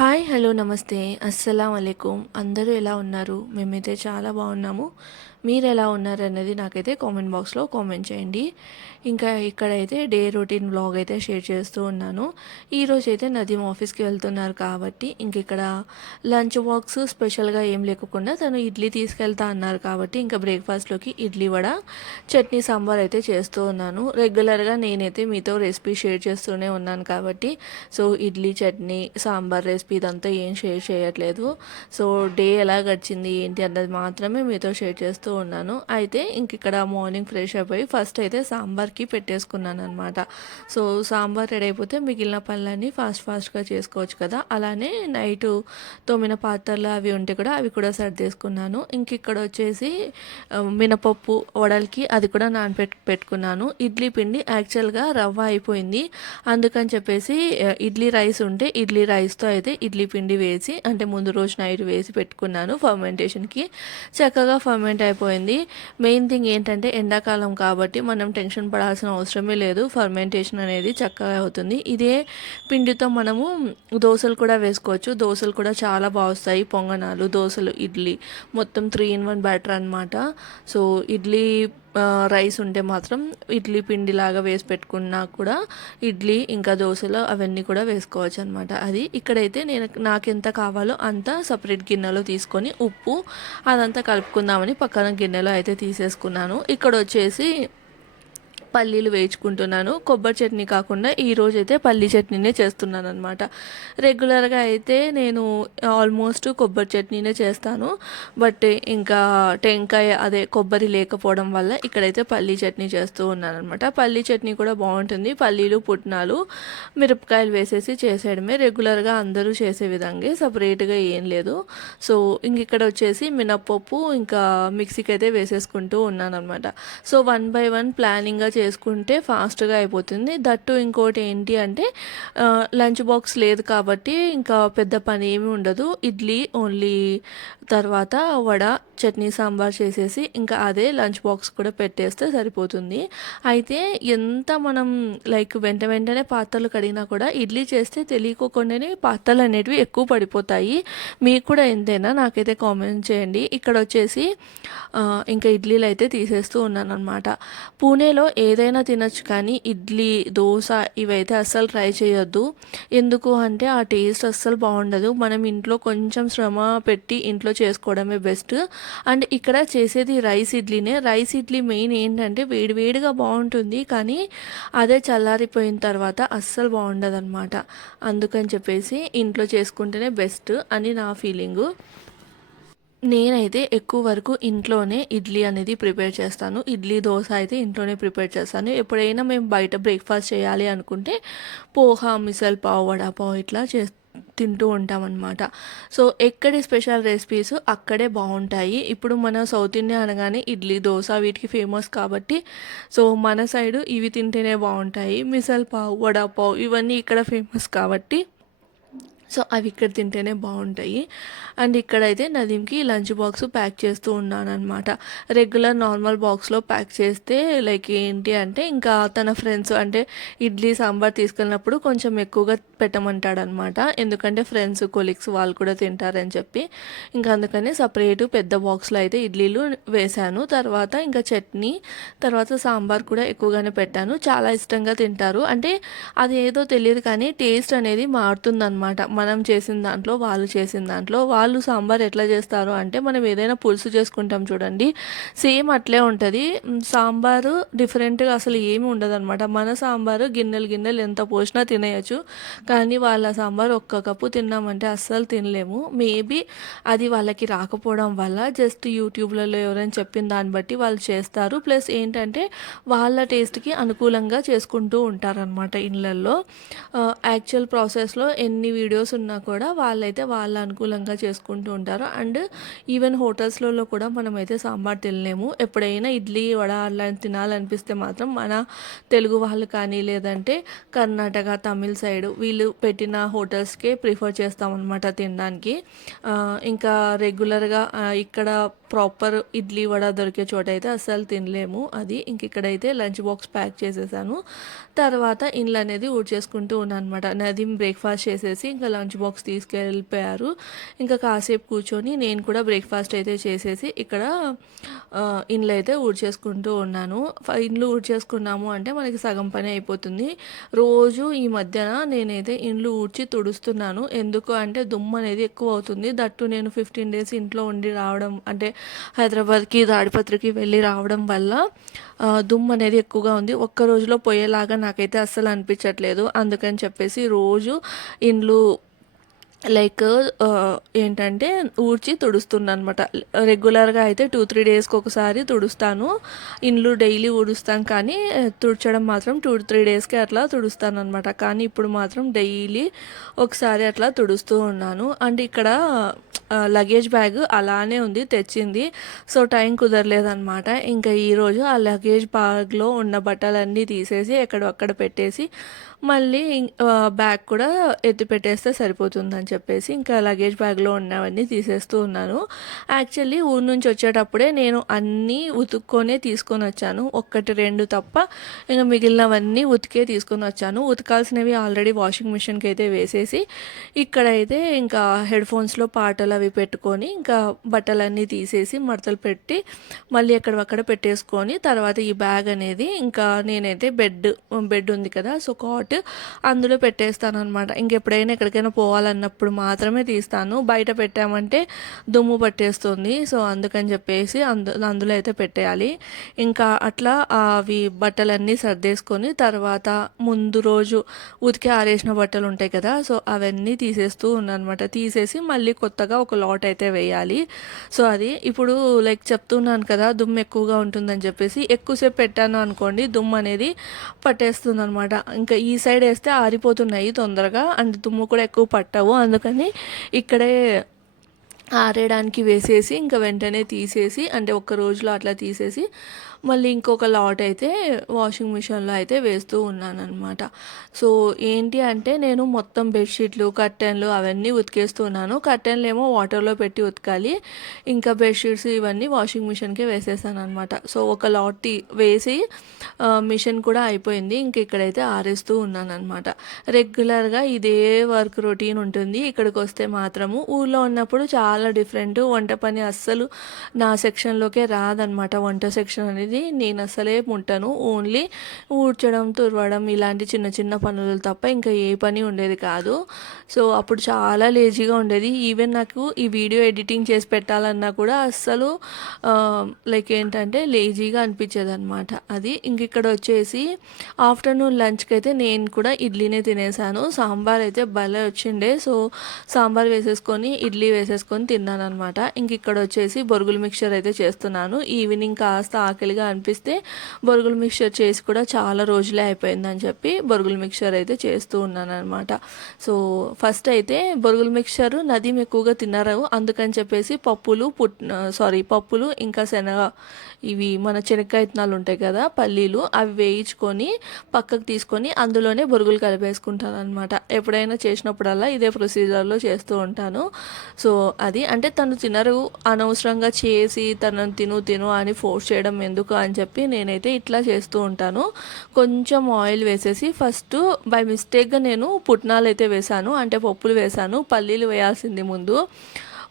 Hi hello నమస్తే అస్సలం అలైకుం అందరూ ఎలా ఉన్నారు? మేమైతే చాలా బాగున్నాము. మీరు ఎలా ఉన్నారు అన్నది నాకైతే కామెంట్ బాక్స్లో కామెంట్ చేయండి. ఇంకా ఇక్కడైతే డే రొటీన్ వ్లాగ్ అయితే షేర్ చేస్తూ ఉన్నాను. ఈరోజు అయితే నదీం ఆఫీస్కి వెళ్తున్నారు కాబట్టి ఇంక ఇక్కడ లంచ్ బాక్స్ స్పెషల్గా ఏం లేకుండా తను ఇడ్లీ తీసుకెళ్తా అన్నారు కాబట్టి ఇంకా బ్రేక్ఫాస్ట్లోకి ఇడ్లీ వడ చట్నీ సాంబార్ అయితే చేస్తూ ఉన్నాను. రెగ్యులర్గా నేనైతే మీతో రెసిపీ షేర్ చేస్తూనే ఉన్నాను కాబట్టి సో ఇడ్లీ చట్నీ సాంబార్ రెసిపీ ఇదంతా ఏం షేర్ చేయట్లేదు. సో డే ఎలా గడిచింది ఏంటి అన్నది మాత్రమే మీతో షేర్ చేస్తూ ఉన్నాను. అయితే ఇంక ఇక్కడ మార్నింగ్ ఫ్రెష్ అయిపోయి ఫస్ట్ అయితే సాంబార్కి పెట్టేసుకున్నాను అనమాట. సో సాంబార్ రెడీ అయిపోతే మిగిలిన పనులన్నీ ఫాస్ట్గా చేసుకోవచ్చు కదా. అలానే నైటు తోమిన పాత్రలు అవి ఉంటే కూడా అవి కూడా సర్దేసుకున్నాను. ఇంక ఇక్కడ వచ్చేసి మినపప్పు వడలకి అది కూడా పెట్టుకున్నాను. ఇడ్లీ పిండి యాక్చువల్గా రవ్వ అయిపోయింది, అందుకని చెప్పేసి ఇడ్లీ రైస్ ఉంటే ఇడ్లీ రైస్తో అయితే ఇడ్లీ పిండి వేసి అంటే ముందు రోజు నైట్ వేసి పెట్టుకున్నాను ఫర్మెంటేషన్కి. చక్కగా ఫర్మెంట్ అయిపోయింది. మెయిన్ థింగ్ ఏంటంటే ఎండాకాలం కాబట్టి మనం టెన్షన్ పడాల్సిన అవసరమే లేదు, ఫర్మెంటేషన్ అనేది చక్కగా అవుతుంది. ఇదే పిండితో మనము దోశలు కూడా వేసుకోవచ్చు. దోశలు కూడా చాలా బాగా వస్తాయి, పొంగనాలు దోశలు ఇడ్లీ మొత్తం 3-in-1 బ్యాటర్ అనమాట. సో ఇడ్లీ రైస్ ఉంటే మాత్రం ఇడ్లీ పిండి లాగా వేసి పెట్టుకున్నా కూడా ఇడ్లీ ఇంకా దోశలు అవన్నీ కూడా వేసుకోవచ్చు అనమాట. అది ఇక్కడైతే నాకు ఎంత కావాలో అంత సపరేట్ గిన్నెలో తీసుకొని ఉప్పు అదంతా కలుపుకుందామని పక్కన గిన్నెలో అయితే తీసేసుకున్నాను. ఇక్కడ వచ్చేసి పల్లీలు వేయించుకుంటున్నాను. కొబ్బరి చట్నీ కాకుండా ఈరోజు అయితే పల్లీ చట్నీనే చేస్తున్నాను అనమాట. రెగ్యులర్గా అయితే నేను ఆల్మోస్ట్ కొబ్బరి చట్నీనే చేస్తాను, బట్ ఇంకా టెంకాయ అదే కొబ్బరి లేకపోవడం వల్ల ఇక్కడైతే పల్లీ చట్నీ చేస్తూ ఉన్నాను అనమాట. పల్లీ చట్నీ కూడా బాగుంటుంది. పల్లీలు పుట్నాలు మిరపకాయలు వేసేసి చేసేయడమే, రెగ్యులర్గా అందరూ చేసే విధంగా సపరేట్గా ఏం లేదు. సో ఇంక ఇక్కడ వచ్చేసి మినప్పప్పు ఇంకా మిక్సీకి అయితే వేసేసుకుంటూ ఉన్నాను అనమాట. సో 1 by 1 ప్లానింగ్గా చేసుకుంటే ఫాస్ట్గా అయిపోతుంది. దట్టు ఇంకోటి ఏంటి అంటే లంచ్ బాక్స్ లేదు కాబట్టి ఇంకా పెద్ద పని ఏమి ఉండదు. ఇడ్లీ ఓన్లీ, తర్వాత వడ చట్నీ సాంబార్ చేసేసి ఇంకా అదే లంచ్ బాక్స్ కూడా పెట్టేస్తే సరిపోతుంది. అయితే ఎంత మనం లైక్ వెంటనే పాత్రలు కడిగినా కూడా ఇడ్లీ చేస్తే తెలియకోకుండానే పాత్రలు అనేటివి ఎక్కువ పడిపోతాయి. మీకు కూడా ఎంతైనా నాకైతే కామెంట్ చేయండి. ఇక్కడ వచ్చేసి ఇంకా ఇడ్లీలు అయితే తీసేస్తూ ఉన్నాను అనమాట. పూణేలో ఏదైనా తినచ్చు కానీ ఇడ్లీ దోశ ఇవైతే అస్సలు ట్రై చేయొద్దు. ఎందుకు అంటే ఆ టేస్ట్ అస్సలు బాగుండదు. మనం ఇంట్లో కొంచెం శ్రమ పెట్టి ఇంట్లో చేసుకోవడమే బెస్ట్. అండ్ ఇక్కడ చేసేది రైస్ ఇడ్లీనే. రైస్ ఇడ్లీ మెయిన్ ఏంటంటే వేడివేడిగా బాగుంటుంది, కానీ అదే చల్లారిపోయిన తర్వాత అస్సలు బాగుండదు అనమాట. అందుకని చెప్పేసి ఇంట్లో చేసుకుంటేనే బెస్ట్ అని నా ఫీలింగు. నేనైతే ఎక్కువ వరకు ఇంట్లోనే ఇడ్లీ అనేది ప్రిపేర్ చేస్తాను. ఇడ్లీ దోశ అయితే ఇంట్లోనే ప్రిపేర్ చేస్తాను. ఎప్పుడైనా మేము బయట బ్రేక్ఫాస్ట్ చేయాలి అనుకుంటే పోహా మిసల్ పావ్ వడాపావ్ ఇట్లా తింటూ ఉంటామన్నమాట. సో ఎక్కడి స్పెషల్ రెసిపీస్ అక్కడే బాగుంటాయి. ఇప్పుడు మన సౌత్ ఇండియా అనగానే ఇడ్లీ దోశ వీటికి ఫేమస్ కాబట్టి సో మన సైడు ఇవి తింటేనే బాగుంటాయి. మిసల్ పావ్ వడాపావ్ ఇవన్నీ ఇక్కడ ఫేమస్ కాబట్టి సో అవి ఇక్కడ తింటేనే బాగుంటాయి. అండ్ ఇక్కడైతే నదీంకి లంచ్ బాక్స్ ప్యాక్ చేస్తూ ఉన్నాను అనమాట. రెగ్యులర్ నార్మల్ బాక్స్లో ప్యాక్ చేస్తే లైక్ ఏంటి అంటే ఇంకా తన ఫ్రెండ్స్ అంటే ఇడ్లీ సాంబార్ తీసుకెళ్ళినప్పుడు కొంచెం ఎక్కువగా పెట్టమంటాడనమాట. ఎందుకంటే ఫ్రెండ్స్ కొలీగ్స్ వాళ్ళు కూడా తింటారని చెప్పి ఇంకా అందుకని సపరేటు పెద్ద బాక్స్లో అయితే ఇడ్లీలు వేశాను. తర్వాత ఇంకా చట్నీ, తర్వాత సాంబార్ కూడా ఎక్కువగానే పెట్టాను. చాలా ఇష్టంగా తింటారు. అంటే అది ఏదో తెలియదు కానీ టేస్ట్ అనేది మారుతుందన్నమాట. మనం చేసిన దాంట్లో వాళ్ళు చేసిన దాంట్లో. వాళ్ళు సాంబార్ ఎట్లా చేస్తారు అంటే మనం ఏదైనా పులుసు చేసుకుంటాం చూడండి, సేమ్ అట్లే ఉంటుంది. సాంబారు డిఫరెంట్గా అసలు ఏమి ఉండదు అనమాట. మన సాంబారు గిన్నెలు ఎంత పోసినా తినేయచ్చు, కానీ వాళ్ళ సాంబార్ ఒక్క కప్పు తిన్నామంటే అస్సలు తినలేము. మేబీ అది వాళ్ళకి రాకపోవడం వల్ల జస్ట్ యూట్యూబ్లలో ఎవరైనా చెప్పిన దాన్ని బట్టి వాళ్ళు చేస్తారు. ప్లస్ ఏంటంటే వాళ్ళ టేస్ట్కి అనుకూలంగా చేసుకుంటూ ఉంటారనమాట ఇళ్ళల్లో. యాక్చువల్ ప్రాసెస్లో ఎన్ని వీడియోస్ ఉన్నా కూడా వాళ్ళైతే వాళ్ళ అనుకూలంగా చేసుకుంటూ ఉంటారు. అండ్ ఈవెన్ హోటల్స్లలో కూడా మనమైతే సాంబార్ తినలేము. ఎప్పుడైనా ఇడ్లీ వడ అలా తినాలనిపిస్తే మాత్రం మన తెలుగు వాళ్ళు కానీ లేదంటే కర్ణాటక తమిళ్ సైడ్ వీళ్ళు పెట్టిన హోటల్స్కే ప్రిఫర్ చేస్తామన్నమాట తినడానికి. ఇంకా రెగ్యులర్గా ఇక్కడ ప్రాపర్ ఇడ్లీ వడ దొరికే చోట అయితే అస్సలు తినలేము. అది ఇంక ఇక్కడైతే లంచ్ బాక్స్ ప్యాక్ చేసేసాను. తర్వాత ఇండ్లు అనేది ఊడ్చేసుకుంటూ ఉన్నాను అనమాట. నదీం బ్రేక్ఫాస్ట్ చేసేసి ఇంకా లంచ్ బాక్స్ తీసుకెళ్ళిపోయారు. ఇంకా కాసేపు కూర్చొని నేను కూడా బ్రేక్ఫాస్ట్ అయితే చేసేసి ఇక్కడ ఇండ్లు అయితే ఊడ్చేసుకుంటూ ఉన్నాను. ఇండ్లు ఊడ్చేసుకున్నాము అంటే మనకి సగం పని అయిపోతుంది. రోజు ఈ మధ్యన నేనైతే ఇండ్లు ఊడ్చి తుడుస్తున్నాను. ఎందుకు అంటే దుమ్ము అనేది ఎక్కువ అవుతుంది. దట్టు నేను 15 డేస్ ఇంట్లో ఉండి రావడం అంటే హైదరాబాద్కి తాడిపత్రికి వెళ్ళి రావడం వల్ల దుమ్ము అనేది ఎక్కువగా ఉంది. ఒక్క రోజులో పోయేలాగా నాకైతే అస్సలు అనిపించట్లేదు. అందుకని చెప్పేసి రోజు ఇండ్లు లైక్ ఏంటంటే ఊడ్చి తుడుస్తున్నాను అనమాట. రెగ్యులర్గా అయితే 2-3 డేస్కి ఒకసారి తుడుస్తాను. ఇండ్లు డైలీ ఊడుస్తాను, కానీ తుడచడం మాత్రం 2-3 డేస్కి అట్లా తుడుస్తాను అనమాట. కానీ ఇప్పుడు మాత్రం డైలీ ఒకసారి అట్లా తుడుస్తూ ఉన్నాను. అండ్ ఇక్కడ లగేజ్ బ్యాగ్ అలానే ఉంది, తెచ్చింది. సో టైం కుదరలేదనమాట. ఇంకా ఈరోజు ఆ లగేజ్ బ్యాగ్లో ఉన్న బట్టలన్నీ తీసేసి ఎక్కడొక్కడ పెట్టేసి మళ్ళీ బ్యాగ్ కూడా ఎత్తి పెట్టేస్తే సరిపోతుందని చెప్పేసి ఇంకా లగేజ్ బ్యాగ్లో ఉన్నవన్నీ తీసేస్తూ ఉన్నాను. యాక్చువల్లీ ఊరు నుంచి వచ్చేటప్పుడే నేను అన్నీ ఉతుక్కొనే తీసుకొని వచ్చాను, 1-2 తప్ప. ఇంకా మిగిలినవన్నీ ఉతికే తీసుకొని వచ్చాను. ఉతకాల్సినవి ఆల్రెడీ వాషింగ్ మిషన్కి అయితే వేసేసి ఇక్కడైతే ఇంకా హెడ్ ఫోన్స్లో పాటలు అవి పెట్టుకొని ఇంకా బట్టలన్నీ తీసేసి మడతలు పెట్టి మళ్ళీ ఎక్కడక్కడ పెట్టేసుకొని తర్వాత ఈ బ్యాగ్ అనేది ఇంకా నేనైతే బెడ్ ఉంది కదా, సో కాట్ అందులో పెట్టేస్తాను అనమాట. ఇంకెప్పుడైనా ఎక్కడికైనా పోవాలన్నప్పుడు మాత్రమే తీస్తాను. బయట పెట్టామంటే దుమ్ము పట్టేస్తుంది. సో అందుకని చెప్పేసి అందులో అయితే పెట్టేయాలి. ఇంకా అట్లా అవి బట్టలన్నీ సర్దేసుకొని తర్వాత ముందు రోజు ఉతికి ఆరేసిన బట్టలు ఉంటాయి కదా, సో అవన్నీ తీసేస్తూ ఉన్నాను అనమాట. తీసేసి మళ్ళీ కొత్తగా ఒక లాట్ అయితే వేయాలి. సో అది ఇప్పుడు లైక్ చెప్తున్నాను కదా, దుమ్ము ఎక్కువగా ఉంటుందని చెప్పేసి ఎక్కువసేపు పెట్టాను అనుకోండి దుమ్ము అనేది పట్టేస్తుంది అనమాట. ఇంకా ఈ సైడ్ వేస్తే ఆరిపోతున్నాయి తొందరగా అండ్ దుమ్ము కూడా ఎక్కువ పట్టవు. అందుకని ఇక్కడే ఆరేయడానికి వేసేసి ఇంకా వెంటనే తీసేసి అంటే ఒక్క రోజులో అట్లా తీసేసి మళ్ళీ ఇంకొక లాట్ అయితే వాషింగ్ మిషన్లో అయితే వేస్తూ ఉన్నాను అనమాట. సో ఏంటి అంటే నేను మొత్తం బెడ్షీట్లు కర్టెన్లు అవన్నీ ఉతికేస్తున్నాను. కర్టెన్లు ఏమో వాటర్లో పెట్టి ఉతకాలి, ఇంకా బెడ్షీట్స్ ఇవన్నీ వాషింగ్ మిషన్కే వేసేసాను అనమాట. సో ఒక లాట్ వేసి మిషన్ కూడా అయిపోయింది. ఇంక ఇక్కడైతే ఆరేస్తూ ఉన్నాను అనమాట. రెగ్యులర్గా ఇదే వర్క్ రొటీన్ ఉంటుంది. ఇక్కడికి వస్తే మాత్రము ఊళ్ళో ఉన్నప్పుడు చాలా డిఫరెంట్. వంట పని అస్సలు నా సెక్షన్లోకే రాదనమాట. వంట సెక్షన్ అనేది నేను అసలే ముట్టను. ఓన్లీ ఊడ్చడం తుడవడం ఇలాంటి చిన్న చిన్న పనులు తప్ప ఇంకా ఏ పని ఉండేది కాదు. సో అప్పుడు చాలా లేజీగా ఉండేది. ఈవెన్ నాకు ఈ వీడియో ఎడిటింగ్ చేసి పెట్టాలన్నా కూడా అస్సలు లైక్ ఏంటంటే లేజీగా అనిపించేది అనమాట. అది ఇంక ఇక్కడ వచ్చేసి ఆఫ్టర్నూన్ లంచ్కి అయితే నేను కూడా ఇడ్లీనే తినేసాను. సాంబార్ అయితే భలే వచ్చిండే. సో సాంబార్ వేసేసుకొని ఇడ్లీ వేసేసుకొని తిన్నాను అనమాట. ఇంక ఇక్కడ వచ్చేసి బొరుగుల మిక్చర్ అయితే చేస్తున్నాను. ఈవినింగ్ కాస్త ఆకలిగా అనిపిస్తే బొరుగుల మిక్చర్ చేసి కూడా చాలా రోజులే అయిపోయిందని చెప్పి బొరుగుల మిక్చర్ అయితే చేస్తూ ఉన్నాను అనమాట. సో ఫస్ట్ అయితే బొరుగుల మిక్చర్ నదీం ఎక్కువగా తిన్నారు, అందుకని చెప్పేసి పప్పులు ఇంకా శనగ ఇవి మన శనక్కాయ విత్తనాలు ఉంటాయి కదా, పల్లీలు, అవి వేయించుకొని పక్కకు తీసుకొని అందులోనే బొరుగులు కలిపేసుకుంటాను అనమాట. ఎప్పుడైనా చేసినప్పుడల్లా ఇదే ప్రొసీజర్లో చేస్తూ ఉంటాను. సో అది అంటే తను తినరు, అనవసరంగా చేసి తనను తిను అని ఫోర్స్ చేయడం ఎందుకు అని చెప్పి నేనైతే ఇట్లా చేస్తూ ఉంటాను. కొంచెం ఆయిల్ వేసేసి ఫస్ట్ బై మిస్టేక్గా నేను పుట్నాలు అయితే వేసాను, అంటే పప్పులు వేసాను. పల్లీలు వేయాల్సింది ముందు,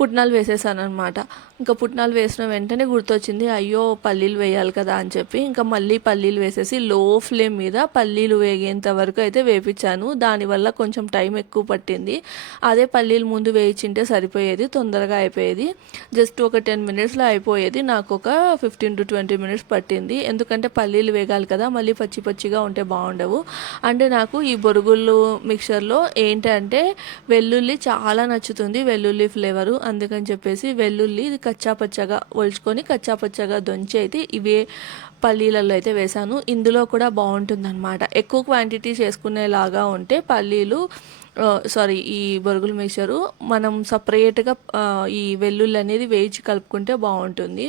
పుట్నాలు వేసేసాను అనమాట. ఇంకా పుట్నాలు వేసిన వెంటనే గుర్తొచ్చింది, అయ్యో పల్లీలు వేయాలి కదా అని చెప్పి ఇంకా మళ్ళీ పల్లీలు వేసేసి లో ఫ్లేమ్ మీద పల్లీలు వేగేంత వరకు అయితే వేపించాను. దానివల్ల కొంచెం టైం ఎక్కువ పట్టింది. అదే పల్లీలు ముందు వేయించింటే సరిపోయేది, తొందరగా అయిపోయేది. జస్ట్ ఒక 10 మినిట్స్లో అయిపోయేది. నాకు ఒక 15-20 మినిట్స్ పట్టింది. ఎందుకంటే పల్లీలు వేగాలి కదా, మళ్ళీ పచ్చిగా ఉంటే బాగుండవు. అంటే నాకు ఈ బొరుగులు మిక్చర్లో ఏంటంటే వెల్లుల్లి చాలా నచ్చుతుంది, వెల్లుల్లి ఫ్లేవరు. అందుకని చెప్పేసి వెల్లుల్లి కచ్చాపచ్చగా ఒలుచుకొని కచ్చాపచ్చగా దొంచి అయితే ఇవే పల్లీలలో అయితే వేసాను. ఇందులో కూడా బాగుంటుందన్నమాట. ఎక్కువ క్వాంటిటీ చేసుకునేలాగా ఉంటే పల్లీలు ఈ బొరుగుల మిక్చరు మనం సపరేట్గా ఈ వెల్లుల్లి అనేది వేయించి కలుపుకుంటే బాగుంటుంది.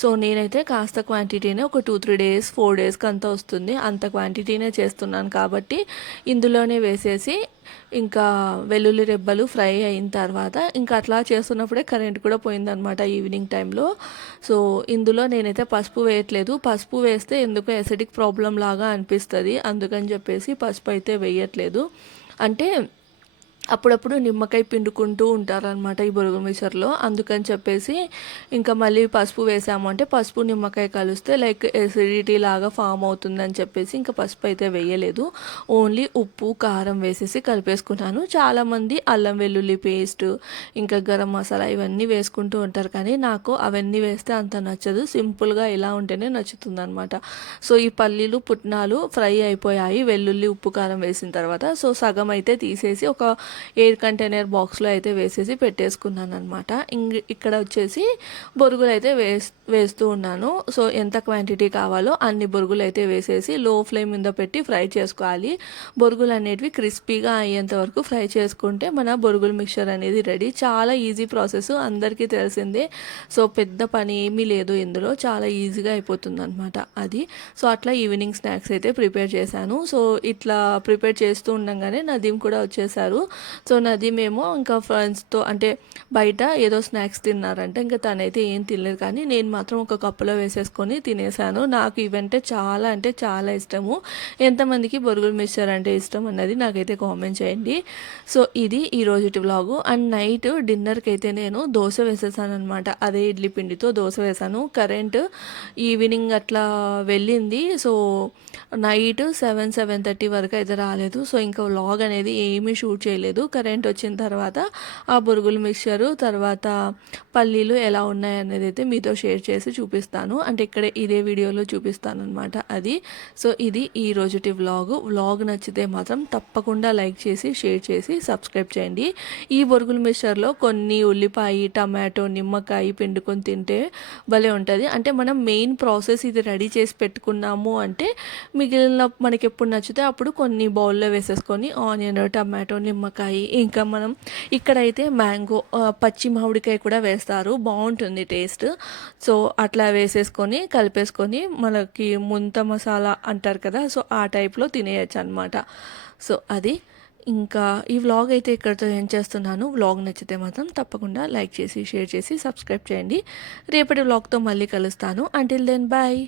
సో నేనైతే కాస్త క్వాంటిటీనే ఒక 2-3 డేస్ 4 డేస్కి అంతా వస్తుంది, అంత క్వాంటిటీనే చేస్తున్నాను కాబట్టి ఇందులోనే వేసేసి ఇంకా వెల్లుల్లి రెబ్బలు ఫ్రై అయిన తర్వాత ఇంకా అట్లా చేస్తున్నప్పుడే కరెంట్ కూడా పోయిందనమాట ఈవినింగ్ టైంలో. సో ఇందులో నేనైతే పసుపు వేయట్లేదు. పసుపు వేస్తే ఎందుకో ఎసిడిక్ ప్రాబ్లం లాగా అనిపిస్తుంది, అందుకని చెప్పేసి పసుపు అయితే వేయట్లేదు. అంటే అప్పుడప్పుడు నిమ్మకాయ పిండుకుంటూ ఉంటారనమాట ఈ బొరుగుల మిక్చర్లో. అందుకని చెప్పేసి ఇంకా మళ్ళీ పసుపు వేసాము అంటే పసుపు నిమ్మకాయ కలిస్తే లైక్ ఎసిడిటీ లాగా ఫామ్ అవుతుందని చెప్పేసి ఇంకా పసుపు అయితే వేయలేదు. ఓన్లీ ఉప్పు కారం వేసేసి కలిపేసుకున్నాను. చాలామంది అల్లం వెల్లుల్లి పేస్ట్ ఇంకా గరం మసాలా ఇవన్నీ వేసుకుంటూ ఉంటారు, కానీ నాకు అవన్నీ వేస్తే అంత నచ్చదు. సింపుల్గా ఇలా ఉంటేనే నచ్చుతుంది అనమాట. సో ఈ పల్లీలు పుట్నాలు ఫ్రై అయిపోయాయి వెల్లుల్లి ఉప్పు కారం వేసిన తర్వాత. సో సగం అయితే తీసేసి ఒక ఎయిర్ కంటైనర్ బాక్స్లో అయితే వేసేసి పెట్టేసుకున్నాను అనమాట. ఇక్కడ వచ్చేసి బొరుగులు అయితే వేస్తూ ఉన్నాను. సో ఎంత క్వాంటిటీ కావాలో అన్ని బొరుగులు అయితే వేసేసి లో ఫ్లేమ్ మీద పెట్టి ఫ్రై చేసుకోవాలి. బొరుగులు అనేటివి క్రిస్పీగా అయ్యేంత వరకు ఫ్రై చేసుకుంటే మన బొరుగుల మిక్చర్ అనేది రెడీ. చాలా ఈజీ ప్రాసెస్, అందరికీ తెలిసిందే. సో పెద్ద పని ఏమీ లేదు ఇందులో, చాలా ఈజీగా అయిపోతుంది అనమాట అది. సో అట్లా ఈవినింగ్ స్నాక్స్ అయితే ప్రిపేర్ చేశాను. సో ఇట్లా ప్రిపేర్ చేస్తూ ఉండగానే నదీం కూడా వచ్చేసారు. సో నదీమేమో ఇంకా ఫ్రెండ్స్తో అంటే బయట ఏదో స్నాక్స్ తిన్నారంటే ఇంకా తనైతే ఏం తినలేదు, కానీ నేను మాత్రం ఒక కప్పులో వేసేసుకొని తినేసాను. నాకు ఇవంటే చాలా అంటే చాలా ఇష్టము. ఎంతమందికి బొరుగుల మిక్చర్ అంటే ఇష్టం అన్నది నాకైతే కామెంట్ చేయండి. సో ఇది ఈరోజుటి వ్లాగు. అండ్ నైట్ డిన్నర్కి అయితే నేను దోశ వేసేసాను అనమాట. అదే ఇడ్లీ పిండితో దోశ వేసాను. కరెంట్ ఈవినింగ్ అట్లా వెళ్ళింది. సో నైట్ 7-7:30 వరకు అయితే రాలేదు. సో ఇంకా వ్లాగ్ అనేది ఏమీ షూట్ చేయలేదు. కరెంట్ వచ్చిన తర్వాత ఆ బొరుగుల మిక్చరు తర్వాత పల్లీలు ఎలా ఉన్నాయి అనేది అయితే మీతో షేర్ చేసి చూపిస్తాను. అంటే ఇక్కడ ఇదే వీడియోలో చూపిస్తాను అనమాట అది. సో ఇది ఈ రోజుటి వ్లాగ్ నచ్చితే మాత్రం తప్పకుండా లైక్ చేసి షేర్ చేసి సబ్స్క్రైబ్ చేయండి. ఈ బొరుగుల మిక్చర్లో కొన్ని ఉల్లిపాయ టమాటో నిమ్మకాయ పిండుకొని తింటే భలే ఉంటుంది. అంటే మనం మెయిన్ ప్రాసెస్ ఇది రెడీ చేసి పెట్టుకున్నాము అంటే మిగిలిన మనకి ఎప్పుడు నచ్చితే అప్పుడు కొన్ని బౌల్లో వేసేసుకొని ఆనియన్ టమాటో నిమ్మకాయ ఇంకా మనం ఇక్కడైతే మ్యాంగో పచ్చి మామిడికాయ కూడా వేస్తారు, బాగుంటుంది టేస్ట్. సో అట్లా వేసేసుకొని కలిపేసుకొని మనకి ముంత మసాలా అంటారు కదా, సో ఆ టైప్లో తినేయచ్చు అనమాట. సో అది ఇంకా ఈ వ్లాగ్ అయితే ఇక్కడితో ఏం చేస్తున్నాను. వ్లాగ్ నచ్చితే మాత్రం తప్పకుండా లైక్ చేసి షేర్ చేసి సబ్స్క్రైబ్ చేయండి. రేపటి వ్లాగ్తో మళ్ళీ కలుస్తాను. Until then bye.